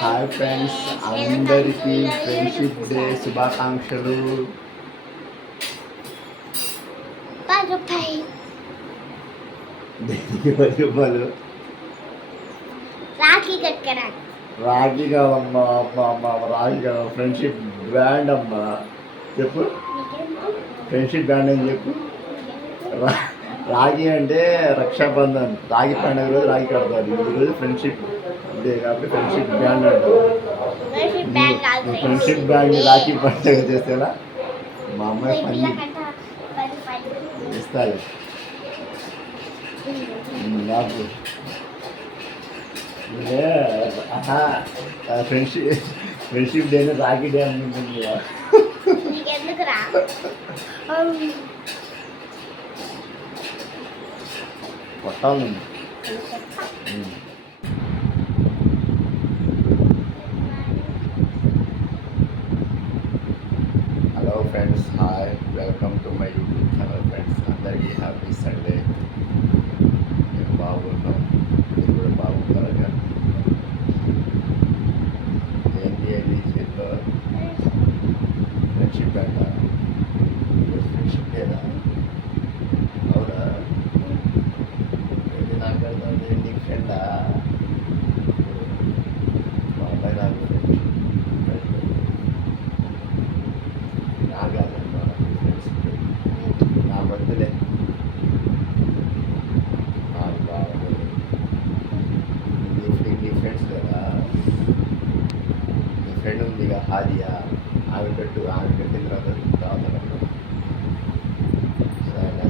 Hi friends, అందరికీ friendship day శుభాకాంక్షలు. రూపాయలు రాఖీ కాదమ్మా, అమ్మ రాఖీ కాదు, ఫ్రెండ్షిప్ బ్యాండ్ అమ్మా. చెప్పు, ఫ్రెండ్షిప్ బ్యాండ్ అని చెప్పు. రాఖీ అంటే రక్షాబంధన్, రాఖీ పండుగ రోజు రాఖీ కడతారు. ఈరోజు ఫ్రెండ్షిప్ డే కాబట్టి ఫ్రెండ్షిప్ బ్యాండ్ అంటారు. ఫ్రెండ్షిప్ బ్యాండ్ రాఖీ పండుగ చేసేలా మా అమ్మాయి పని ఇస్తాయి నాకు. ఫ్రెండ్షిప్ డే రాఖీ డే అనుకుంటుంది. కొట్టాలి. Hello friends, hi, welcome to my YouTube channel. Friends అందరికీ హ్యాపీ సండే. నేను బాగున్నాం, మీరు కూడా బాగుంటారు కదా. ఏంటి ఏంటి చేతిలో ఫ్రెండ్షిప్ అంట, ఫ్రెండ్షిప్ లేదా? అవునా? ఏంటి నాకు అర్థం, ఏంటి ఫ్రెండా? మా అబ్బాయి నాకు నా బర్త్డే నాకు బాగా నీ ఫ్రెండ్స్ కదా. నీ ఫ్రెండ్ ఉందిగా హాదియా, ఆమె పెట్టిన తర్వాత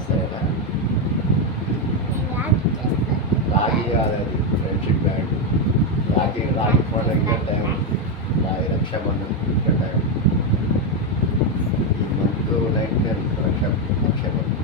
సరేనా? రాఖీ కాదు, అది ఫ్రెండ్షిప్ బ్యాండ్. రాఖీ పండుగ కట్టాము, రక్షాబంధన్ కట్టాము. ఈ మంత్ 9th రక్షాబంధన్.